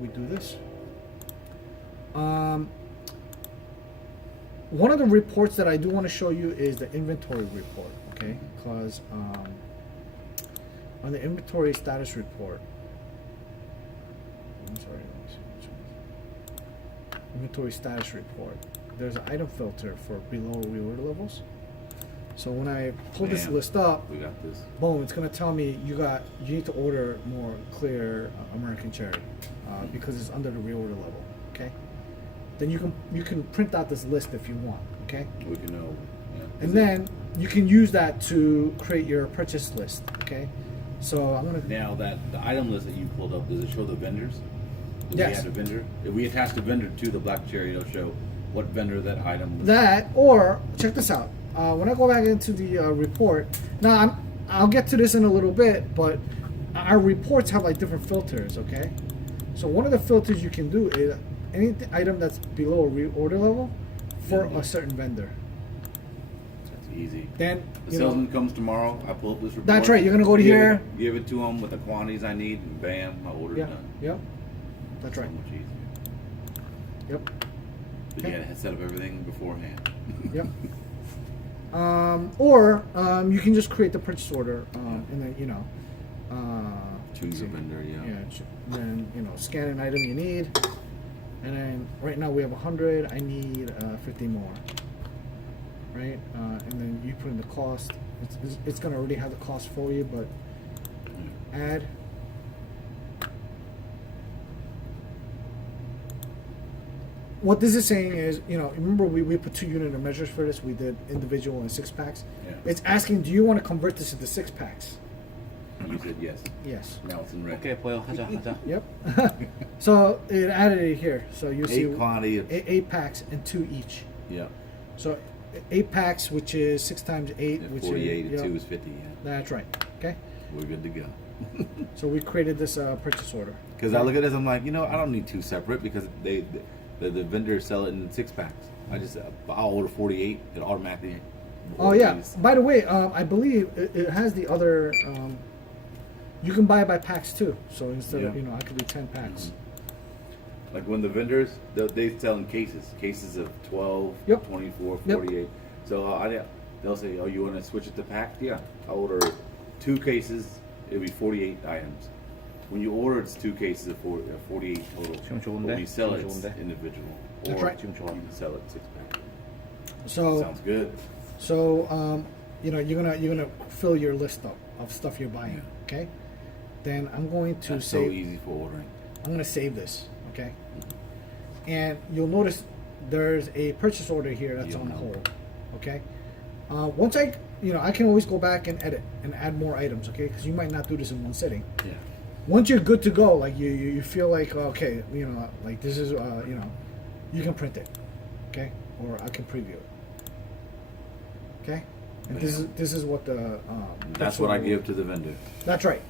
we do this. One of the reports that I do want to show you is the inventory report, okay? Because on the inventory status report, I'm sorry, let me see which one. Inventory status report, there's an item filter for below reorder levels. So when I pull this list up, we got this. Boom, it's gonna tell me you need to order more clear American cherry because it's under the reorder level. Okay, then you can print out this list if you want. Okay, We can know. Yeah. and then you can use that to create your purchase list. Okay, so I'm gonna Now that the item list that you pulled up, does it show the vendors? Do Yes. we have the vendor? If we attach the vendor to the black cherry, it'll show what vendor that item was. that, or check this out. When I go back into the report, now I'll get to this in a little bit, but our reports have like different filters, okay? So one of the filters you can do is any item that's below a reorder level for a certain vendor. That's easy. Then, The salesman comes tomorrow, I pull up this report. That's right, you're gonna go to here. Give it to him with the quantities I need, and bam, my order's Yeah, done. yep, that's So right, much easier. yep, But you gotta set up everything beforehand. yep. Or you can just create the purchase order and then, Choose your vendor, yeah. then scan an item you need, and then right now we have 100. I need 50 more, right? And then you put in the cost. It's gonna already have the cost for you, but add. What this is saying is, remember we put 2 unit of measures for this. We did individual and 6 packs. Yeah. It's asking, do you want to convert this into 6 packs? You said yes. Yes. Now it's in red. 오케이 보여 하자 하자. Yep. So it added it here. So you see 8 quantity of, 8 packs and 2 each. yeah. So 8 packs, which is 6 times 8, which 48 is and 2 is 50, yeah. That's right. Okay. We're good to go. So we created this purchase order. Because I look at this, I'm like, I don't need 2 separate because the vendors sell it in 6 packs. I'll order 48, it automatically. Oh yeah. By the way, I believe it has the other. You can buy it by packs too. So instead of I could do 10 packs. Like when the vendors, they sell in cases of 12, Yep. 24, Yep. 48. So they'll say, oh, you want to switch it to pack? Yeah. I'll order 2 cases, it'll be 48 items. When you order, it's 2 cases of 48 total. 지금 좋은데? When you sell it, 지금 it's 좋은데? individual. That's or right. You can sell it 6 pack. So Sounds good. you're gonna fill your list up of stuff you're buying. Yeah. Okay. Then I'm going to That's save. so easy for ordering. I'm gonna save this. Okay. And you'll notice there's a purchase order here that's on hold. Okay. Once I can always go back and edit and add more items. Okay, because you might not do this in one sitting. Yeah. Once you're good to go, like you feel like okay, like this is you can print it. Okay, or I can preview it. Okay, and this is what the That's what I give to the vendor. That's right.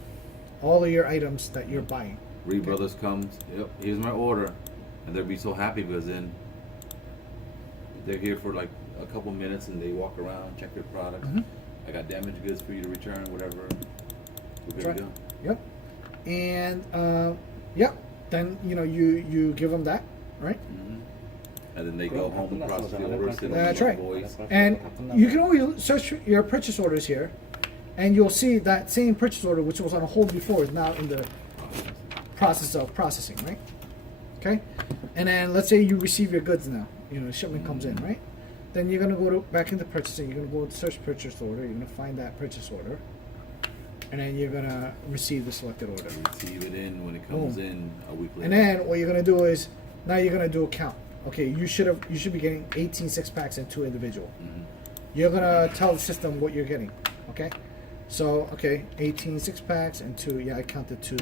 All of your items that you're buying. Reed Brothers comes, yep, here's my order. And they'll be so happy because then they're here for like a couple minutes and they walk around, check their products. Mhm. I got damaged goods for you to return, whatever. We're good That's to right. go. Yep. And then you give them that, right? And then they go home and process the order, send them That's the right. invoice. And you can always search your purchase orders here, and you'll see that same purchase order, which was on hold before, is now in the process of processing, right? Okay. And then let's say you receive your goods now. Shipment comes in, right? Then you're gonna go back into purchasing. You're gonna go to search purchase order. You're gonna find that purchase order, and then you're gonna receive the selected order. Receive it in when it comes Boom. in a week later. And then what you're gonna do is now you're gonna do a count. Okay, you should be getting 18 6-packs and 2 individual. You're gonna tell the system what you're getting. Okay, so 18 6-packs and 2. Yeah, I counted 2.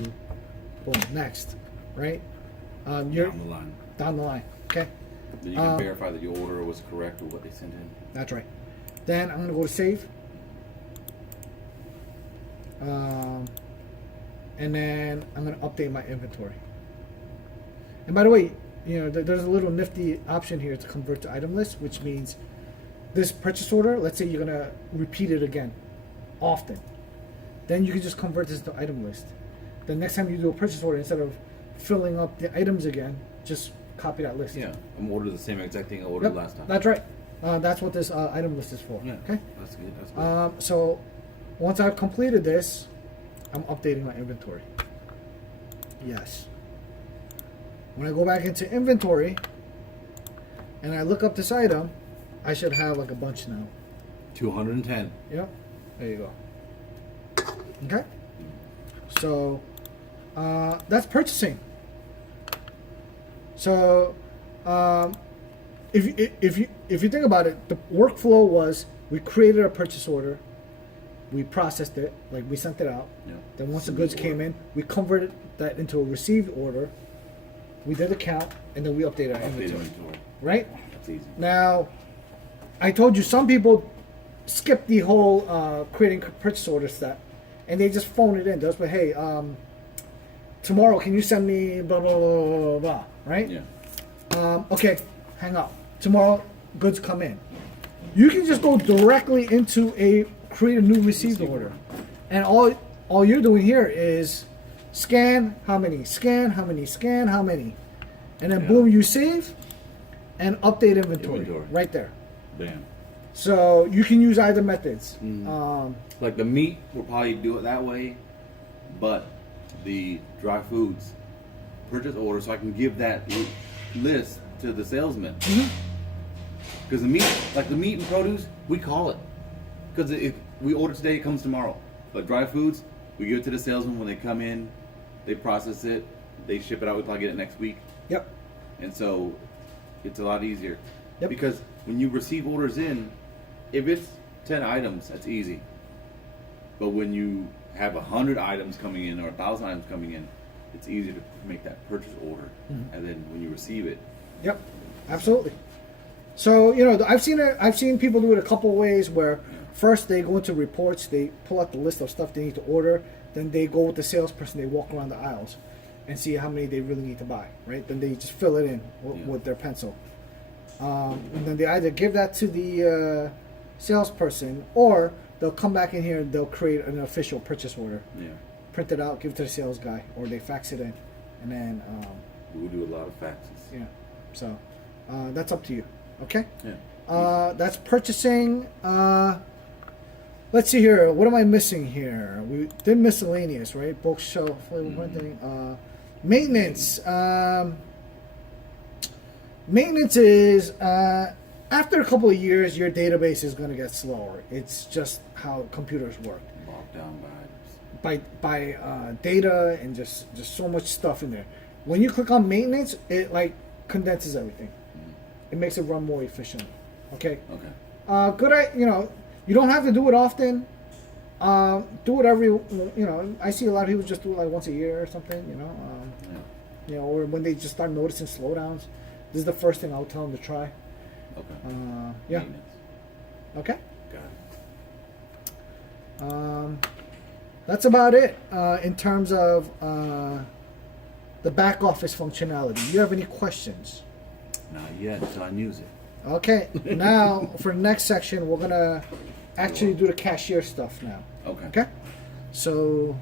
Boom. Next, right? You're down the line. down the line. Okay, Then you can verify that your order was correct or what they sent in. that's right. Then I'm gonna go to save. And then I'm gonna update my inventory. And by the way, there's a little nifty option here to convert to item list, which means this purchase order, let's say you're gonna repeat it again often, then you can just convert this to item list. The next time you do a purchase order, instead of filling up the items again, just copy that list. Yeah, I'm ordering the same exact thing I ordered Yep, last time. that's right. That's what this item list is for. Yeah, Okay. that's good. That's good. So once I've completed this, I'm updating my inventory. Yes. When I go back into inventory and I look up this item, I should have like a bunch now. 210. Yep. There you go. Okay. So that's purchasing. So if you think about it, the workflow was we created a purchase order, we processed it, like we sent it out. Yeah. Then once the Received goods order. came in, we converted that into a received order. We did a count, and then we updated our Update inventory. inventory. Right? That's easy. Now, I told you some people skip the whole creating purchase order step, and they just phone it in. That's what, hey, tomorrow can you send me blah blah blah blah blah, blah right? Yeah. Okay, hang up. Tomorrow, goods come in. You can just go directly into create a new received order, and all you're doing here is scan how many, scan how many, scan how many, and then Yeah. boom, you save and update inventory, right there. Bam. So you can use either methods. Like the meat, we'll probably do it that way, but the dry foods purchase order, so I can give that list to the salesman. Because the meat and produce, we call it. Because if we order today, it comes tomorrow. But dry foods, we give it to the salesman when they come in, they process it, they ship it out. We probably get it next week, Yep. and so it's a lot easier. Yep. Because when you receive orders in, if it's 10 items, that's easy. But when you have 100 items coming in or 1,000 items coming in, it's easier to make that purchase order. And then when you receive it, Yep. Absolutely. So I've seen people do it a couple ways where first they go into reports, they pull out the list of stuff they need to order, then they go with the salesperson, they walk around the aisles and see how many they really need to buy, right? Then they just fill it in with their pencil. And then they either give that to the salesperson, or they'll come back in here and they'll create an official purchase order, yeah, print it out, give it to the sales guy, or they fax it in, and then we do a lot of faxes. yeah. So that's up to you. Okay. Yeah. That's purchasing. Let's see here. What am I missing here? We did miscellaneous, right? Bookshelf. Maintenance. Maintenance is after a couple of years, your database is going to get slower. It's just how computers work. Bogged down by items. By data and just so much stuff in there. When you click on maintenance, it like condenses everything. It makes it run more efficiently. Okay. Okay. Good. You don't have to do it often. Do it every. I see a lot of people just do it like once a year or something. Or when they just start noticing slowdowns. This is the first thing I'll tell them to try. Okay. Yeah. Maintenance. Okay. Got it. That's about it in terms of the back office functionality. Do you have any questions? Not yet, until I use it. Okay. Now for the next section, we're gonna actually do the cashier stuff now. Okay. Okay. So